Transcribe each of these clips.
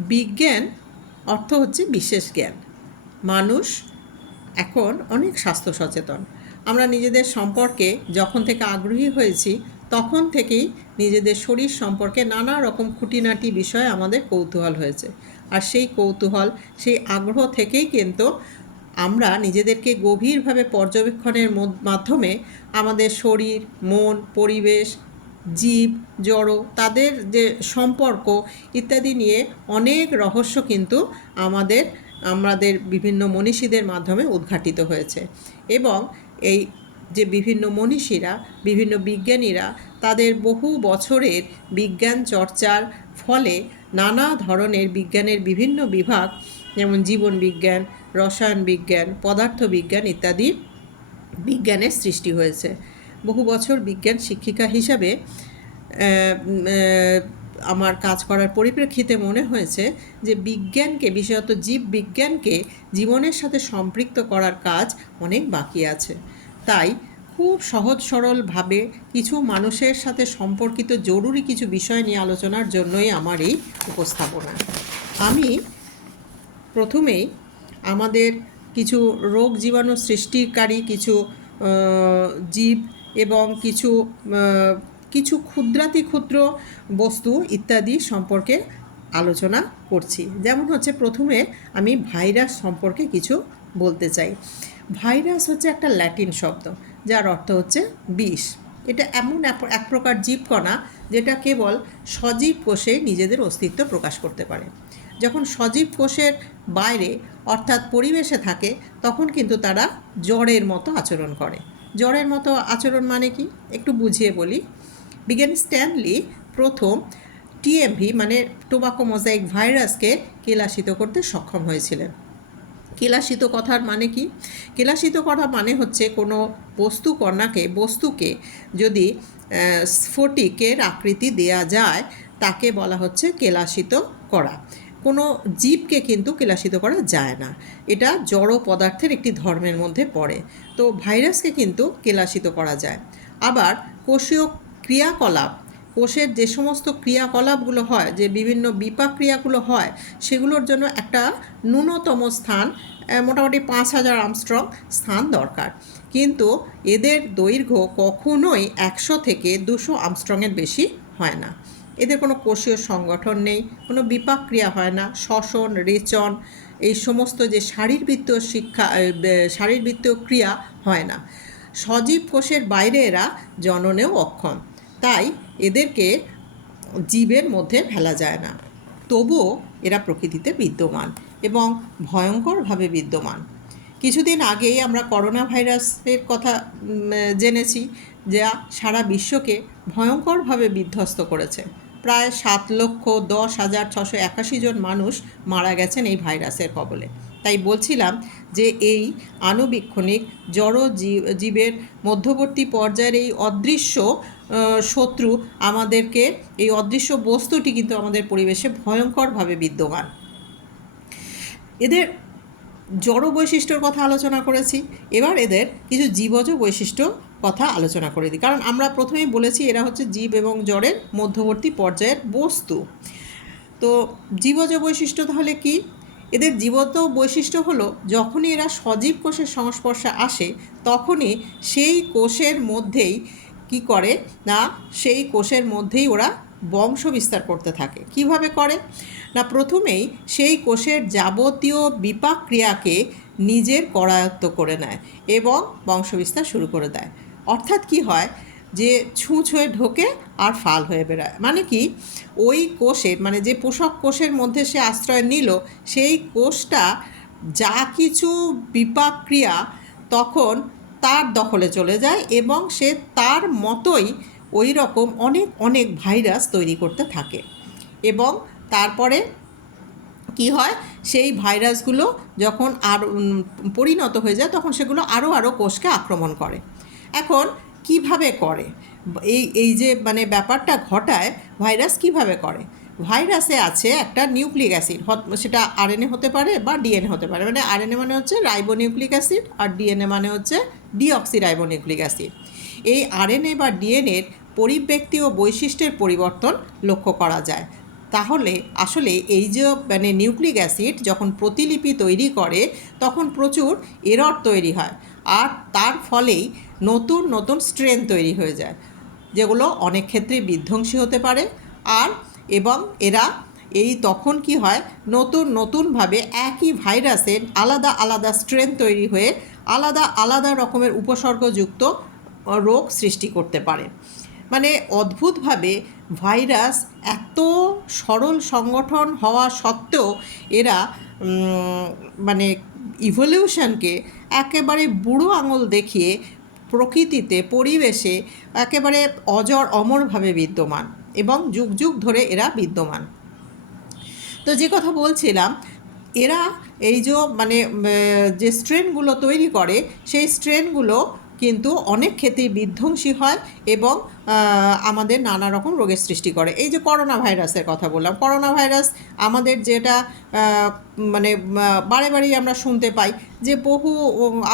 বিজ্ঞান অর্থ হচ্ছে বিশেষ জ্ঞান। মানুষ এখন অনেক স্বাস্থ্য সচেতন। আমরা নিজেদের সম্পর্কে যখন থেকে আগ্রহী হয়েছি, তখন থেকেই নিজেদের শরীর সম্পর্কে নানা রকম খুঁটিনাটি বিষয়ে আমাদের কৌতূহল হয়েছে। আর সেই কৌতূহল, সেই আগ্রহ থেকেই কিন্তু আমরা নিজেদেরকে গভীরভাবে পর্যবেক্ষণের মাধ্যমে আমাদের শরীর, মন, পরিবেশ জীব, জড়, তাদের যে সম্পর্ক ইত্যাদি নিয়ে অনেক রহস্য কিন্তু আমাদের আমাদের বিভিন্ন মনীষীদের মাধ্যমে উদ্ঘাটিত হয়েছে। এবং এই যে বিভিন্ন মনীষীরা, বিভিন্ন বিজ্ঞানীরা তাদের বহু বছরের বিজ্ঞান চর্চার ফলে নানা ধরনের বিজ্ঞানের বিভিন্ন বিভাগ, যেমন জীবন বিজ্ঞান, রসায়ন বিজ্ঞান পদার্থ বিজ্ঞান ইত্যাদি বিজ্ঞানের সৃষ্টি হয়েছে। বহু বছর বিজ্ঞান শিক্ষিকা হিসাবে আমার কাজ করার পরিপ্রেক্ষিতে মনে হয়েছে যে বিজ্ঞানকে, বিশেষত জীব বিজ্ঞানকে জীবনের সাথে সম্পৃক্ত করার কাজ অনেক বাকি আছে। তাই খুব সহজ সরলভাবে কিছু মানুষের সাথে সম্পর্কিত জরুরি কিছু বিষয় নিয়ে আলোচনার জন্যই আমার এই উপস্থাপনা। আমি প্রথমেই আমাদের কিছু রোগ জীবাণু সৃষ্টিকারী কিছু জীব এবং কিছু কিছু ক্ষুদ্রাতি ক্ষুদ্র বস্তু ইত্যাদি সম্পর্কে আলোচনা করছি। যেমন হচ্ছে প্রথমে আমি ভাইরাস সম্পর্কে কিছু বলতে চাই। ভাইরাস হচ্ছে একটা ল্যাটিন শব্দ, যার অর্থ হচ্ছে বিষ। এটা এমন এক- প্রকার জীবকণা যেটা কেবল সজীব কোষে নিজেদের অস্তিত্ব প্রকাশ করতে পারে। যখন সজীব কোষের বাইরে অর্থাৎ পরিবেশে থাকে, তখন কিন্তু তারা জ্বরের মতো আচরণ করে। জ্বরের মতো আচরণ মানে কি? একটু বুঝিয়ে বলি। বিজ্ঞানী স্ট্যানলি প্রথম টিএমভি মানে টোবাকো মোজাইক ভাইরাসকে কেলাসিত করতে সক্ষম হয়েছিলেন। কেলাসিত কথার মানে কি? কেলাসিত করা মানে হচ্ছে কোনো বস্তু কণাকে, বস্তুকে যদি স্ফটিকের আকৃতি দেয়া যায়, তাকে বলা হচ্ছে কেলাসিত করা। কোনো জীবকে কিন্তু কেলাসিত করা যায় না। এটা জড় পদার্থের একটি ধর্মের মধ্যে পড়ে। তো ভাইরাসকে কিন্তু কেলাসিত করা যায়। আবার কোষীয় ক্রিয়াকলাপ, কোষের যে সমস্ত ক্রিয়াকলাপগুলো হয়, যে বিভিন্ন বিপাক ক্রিয়াগুলো হয়, সেগুলোর জন্য একটা ন্যূনতম স্থান মোটামুটি পাঁচ হাজার আমস্ট্রং স্থান দরকার। কিন্তু এদের দৈর্ঘ্য কখনোই একশো থেকে দুশো আমস্ট্রংয়ের বেশি হয় না। এদের কোনো কোষীয় সংগঠন নেই, কোনো বিপাক ক্রিয়া হয় না, শ্বসন, রেচন, এই সমস্ত যে শারীরবৃত্তীয় শিক্ষা শারীরবৃত্তীয় ক্রিয়া হয় না। সজীব কোষের বাইরে এরা জননেও অক্ষম, তাই এদেরকে জীবের মধ্যে ফেলা যায় না। তবুও এরা প্রকৃতিতে বিদ্যমান এবং ভয়ঙ্করভাবে বিদ্যমান। কিছুদিন আগেই আমরা করোনা ভাইরাসের কথা জেনেছি, যা সারা বিশ্বকে ভয়ঙ্করভাবে বিধ্বস্ত করেছে। প্রায় সাত লক্ষ দশ হাজার ছশো একাশি জন মানুষ মারা গেছেন এই ভাইরাসের কবলে। তাই বলছিলাম যে এই আণুবীক্ষণিক জড় জীব- জীবের মধ্যবর্তী পর্যায়ের এই অদৃশ্য শত্রু আমাদেরকে, এই অদৃশ্য বস্তুটি কিন্তু আমাদের পরিবেশে ভয়ঙ্করভাবে বিদ্যমান। এদের জড় বৈশিষ্ট্যর কথা আলোচনা করেছি। এবার এদের কিছু জীবজ বৈশিষ্ট্য কথা আলোচনা করে দিই। কারণ আমরা প্রথমেই বলেছি এরা হচ্ছে জীব এবং জড়ের মধ্যবর্তী পর্যায়ের বস্তু। তো জীবজ বৈশিষ্ট্য তাহলে কি? এদের জীবত বৈশিষ্ট্য হলো যখনই এরা সজীব কোষের সংস্পর্শে আসে, তখনই সেই কোষের মধ্যেই কি করে? না, সেই কোষের মধ্যেই ওরা বংশ বিস্তার করতে থাকে। কীভাবে করে? না, প্রথমেই সেই কোষের যাবতীয় বিপাক ক্রিয়াকে নিজের করায়ত্ত করে নেয় এবং বংশবিস্তার শুরু করে দেয়। অর্থাৎ কি হয় যে ছুঁচ হয়ে ঢোকে আর ফাল হয়ে বেরোয় মানে কি? ওই কোষের মানে যে পোষক কোষের মধ্যে সে আশ্রয় নিল, সেই কোষটা যা কিছু বিপাক ক্রিয়া তখন তার দখলে চলে যায় এবং সে তার মতোই ওই রকম অনেক অনেক ভাইরাস তৈরি করতে থাকে। এবং তারপরে কি হয়? সেই ভাইরাসগুলো যখন আর পরিণত হয়ে যায়, তখন সেগুলো আরও আরও কোষকে আক্রমণ করে। এখন কীভাবে করে? এই এই যে মানে ব্যাপারটা ঘটায়, ভাইরাস কীভাবে করে? ভাইরাসে আছে একটা নিউক্লিক অ্যাসিড সেটা আরএনএ হতে পারে বা ডিএনএ হতে পারে। মানে আরএনএ মানে হচ্ছে রাইবোনিউক্লিক অ্যাসিড আর ডিএনএ মানে হচ্ছে ডিঅক্সি রাইবোনিউক্লিক অ্যাসিড। এই আরএনএ বা ডিএনএর পরিব্যক্তি ও বৈশিষ্ট্যের পরিবর্তন লক্ষ্য করা যায়। তাহলে আসলে এই যে মানে নিউক্লিক অ্যাসিড যখন প্রতিলিপি তৈরি করে, তখন প্রচুর এরর তৈরি হয়। আর তার ফলেই নতুন নতুন স্ট্রেন তৈরি হয়ে যায়, যেগুলো অনেক ক্ষেত্রে বিধ্বংসী হতে পারে। আর এবং এরা এই তখন কি হয়? নতুন, নতুনভাবে একই ভাইরাসের আলাদা আলাদা স্ট্রেন তৈরি হয়ে আলাদা আলাদা রকমের উপসর্গযুক্ত রোগ সৃষ্টি করতে পারে। মানে অদ্ভুতভাবে ভাইরাস এত সরল সংগঠন হওয়া সত্ত্বেও এরা মানে ইভলিউশনকে একেবারে বুড়ো আঙুল দেখিয়ে প্রকৃতিতে, পরিবেশে একেবারে অজর অমরভাবে বিদ্যমান এবং যুগ যুগ ধরে এরা বিদ্যমান। তো যে কথা বলছিলাম, এরা এই যে মানে যে স্ট্রেনগুলো তৈরি করে, সেই স্ট্রেনগুলো কিন্তু অনেক ক্ষেত্রেই বিধ্বংসী হয় এবং আমাদের নানা রকম রোগের সৃষ্টি করে। এই যে করোনা ভাইরাসের কথা বললাম করোনা ভাইরাস আমাদের যেটা মানে বারে বারেই আমরা শুনতে পাই যে বহু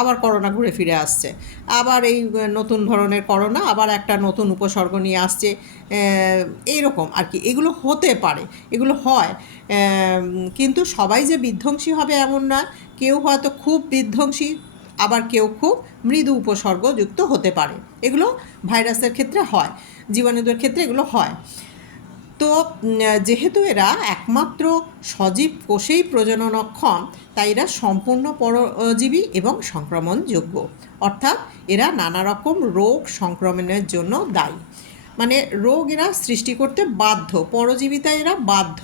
আবার করোনা ঘুরে ফিরে আসছে। আবার এই নতুন ধরনের করোনা, আবার একটা নতুন উপসর্গ নিয়ে আসছে এইরকম আর কি। এগুলো হতে পারে, এগুলো হয় কিন্তু সবাই যে বিধ্বংসী হবে এমন না। কেউ হয়তো খুব বিধ্বংসী আবার কেউ খুব মৃদু উপসর্গযুক্ত হতে পারে। এগুলো ভাইরাসের ক্ষেত্রে হয়, জীবাণুদের ক্ষেত্রে এগুলো হয়। তো যেহেতু এরা একমাত্র সজীব কোষেই প্রজননক্ষম, তাই এরা সম্পূর্ণ পরজীবী এবং সংক্রমণযোগ্য। অর্থাৎ এরা নানা রকম রোগ সংক্রমণের জন্য দায়ী। মানে রোগ এরা সৃষ্টি করতে বাধ্য পরজীবিতা এরা বাধ্য।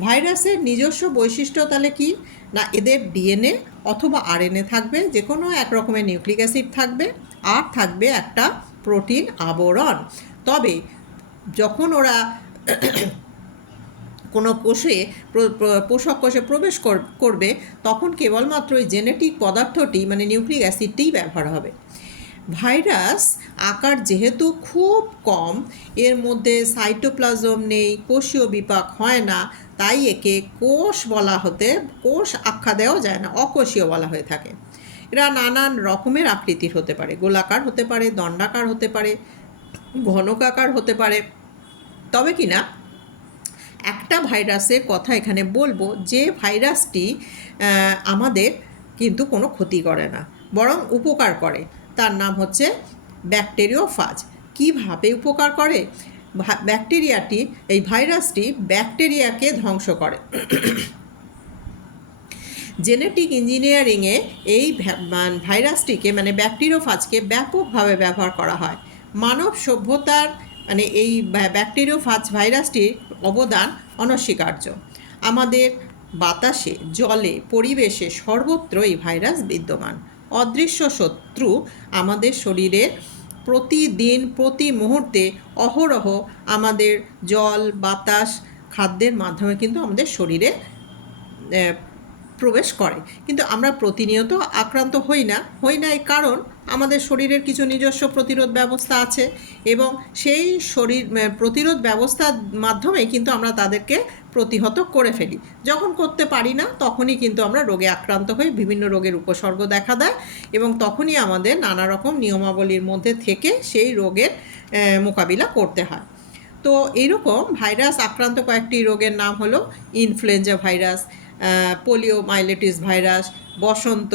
ভাইরাসের নিজস্ব বৈশিষ্ট্য তাহলে কি? না, এদের ডিএনএ অথবা আরএনএ থাকবে যে কোনো এক রকমের নিউক্লিক অ্যাসিড থাকবে, আর থাকবে একটা প্রোটিন আবরণ। তবে যখন ওরা কোনো কোষে পোষক কোষে প্রবেশ কর- করবে, তখন কেবলমাত্র ওই জেনেটিক পদার্থটি মানে নিউক্লিক অ্যাসিডটিই ব্যবহার হবে। ভাইরাস আকার যেহেতু খুব কম, এর মধ্যে সাইটোপ্লাজম নেই, কোষীয় বিপাক হয় না, তাই একে কোষ বলা হতে, কোষ আখ্যা দেওয়া যায় না, অকোষীয় বলা হয়ে থাকে। এরা নানান রকমের আকৃতির হতে পারে, গোলাকার হতে পারে, দণ্ডাকার হতে পারে, ঘনকাকার হতে পারে। তবে কি না, একটা ভাইরাসের কথা এখানে বলব, যে ভাইরাসটি আমাদের কিন্তু কোনো ক্ষতি করে না, বরং উপকার করে। তার নাম হচ্ছে ব্যাকটেরিওফাজ। কীভাবে উপকার করে? ব্যাকটেরিয়াটি, এই ভাইরাসটি ব্যাকটেরিয়াকে ধ্বংস করে। জেনেটিক ইঞ্জিনিয়ারিংয়ে এই ভাইরাসটিকে মানে ব্যাকটেরিওফাজকে ব্যাপকভাবে ব্যবহার করা হয়। মানব সভ্যতার মানে এই ব্যা- ব্যাকটেরিওফাজ ভাইরাসটির অবদান অনস্বীকার্য। আমাদের বাতাসে, জলে, পরিবেশে সর্বত্র এই ভাইরাস বিদ্যমান। অদৃশ্য শত্রু আমাদের শরীরের প্রতিদিন, প্রতি মুহূর্তে অহরহ আমাদের জল, বাতাস, খাদ্যের মাধ্যমে কিন্তু আমাদের শরীরে প্রবেশ করে। কিন্তু আমরা প্রতিনিয়ত আক্রান্ত হই না হই না এই কারণ আমাদের শরীরের কিছু নিজস্ব প্রতিরোধ ব্যবস্থা আছে এবং সেই শরীর প্রতিরোধ ব্যবস্থার মাধ্যমে কিন্তু আমরা তাদেরকে প্রতিহত করে ফেলি। যখন করতে পারি না, তখনই কিন্তু আমরা রোগে আক্রান্ত হই, বিভিন্ন রোগের উপসর্গ দেখা দেয় এবং তখনই আমাদের নানা রকম নিয়মাবলীর মধ্যে থেকে সেই রোগের মোকাবিলা করতে হয়। তো এইরকম ভাইরাস আক্রান্ত কয়েকটি রোগের নাম হলো ইনফ্লুয়েঞ্জা ভাইরাস পোলিও মাইলেটিস ভাইরাস, বসন্ত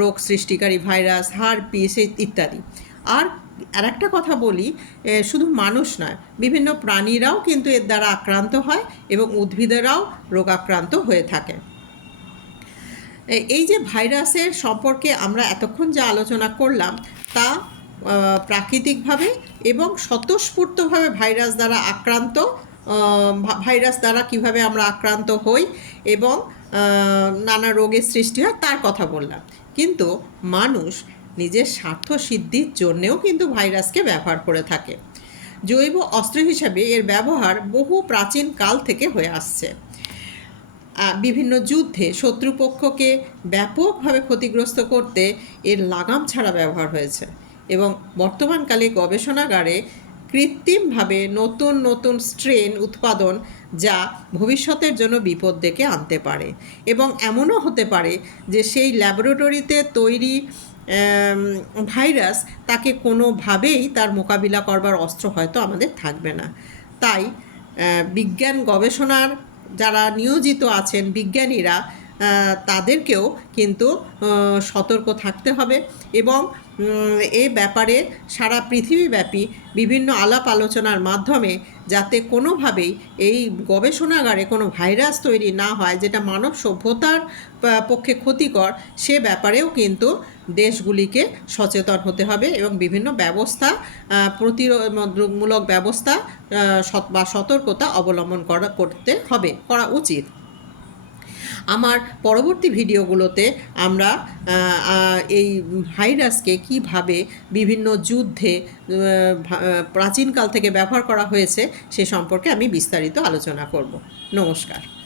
রোগ সৃষ্টিকারী ভাইরাস, হারপিস ইত্যাদি। আর আর একটা কথা বলি শুধু মানুষ নয়, বিভিন্ন প্রাণীরাও কিন্তু এর দ্বারা আক্রান্ত হয় এবং উদ্ভিদেরাও রোগাক্রান্ত হয়ে থাকে। এই যে ভাইরাসের সম্পর্কে আমরা এতক্ষণ যা আলোচনা করলাম, তা প্রাকৃতিকভাবে এবং স্বতঃস্ফূর্তভাবে ভাইরাস দ্বারা আক্রান্ত ভাইরাস দ্বারা কীভাবে আমরা আক্রান্ত হই এবং নানা রোগের সৃষ্টি হয় তার কথা বললাম। কিন্তু মানুষ নিজের স্বার্থ সিদ্ধির জন্যেও কিন্তু ভাইরাসকে ব্যবহার করে থাকে। জৈব অস্ত্র হিসাবে এর ব্যবহার বহু প্রাচীন কাল থেকে হয়ে আসছে। বিভিন্ন যুদ্ধে শত্রুপক্ষকে ব্যাপকভাবে ক্ষতিগ্রস্ত করতে এর লাগাম ছাড়া ব্যবহার হয়েছে এবং বর্তমানকালে গবেষণাগারে কৃত্রিমভাবে নতুন নতুন স্ট্রেন উৎপাদন যা ভবিষ্যতের জন্য বিপদ ডেকে আনতে পারে। এবং এমনও হতে পারে যে সেই ল্যাবরেটরিতে তৈরি ভাইরাস তাকে কোনোভাবেই তার মোকাবিলা করবার অস্ত্র হয়তো আমাদের থাকবে না। তাই বিজ্ঞান গবেষণার যারা নিয়োজিত আছেন, বিজ্ঞানীরা তাদেরকেও কিন্তু সতর্ক থাকতে হবে এবং এ ব্যাপারে সারা পৃথিবীব্যাপী বিভিন্ন আলাপ আলোচনার মাধ্যমে যাতে কোনোভাবেই এই গবেষণাগারে কোনো ভাইরাস তৈরি না হয়, যেটা মানব সভ্যতার পক্ষে ক্ষতিকর, সে ব্যাপারেও কিন্তু দেশগুলিকে সচেতন হতে হবে এবং বিভিন্ন ব্যবস্থা প্রতিরোধমূলক ব্যবস্থা বা সতর্কতা অবলম্বন করা, করতে হবে, করা উচিত। আমার পরবর্তী ভিডিওগুলোতে আমরা এই ভাইরাসকে কীভাবে বিভিন্ন যুদ্ধে প্রাচীনকাল থেকে ব্যবহার করা হয়েছে সে সম্পর্কে আমি বিস্তারিত আলোচনা করব। নমস্কার।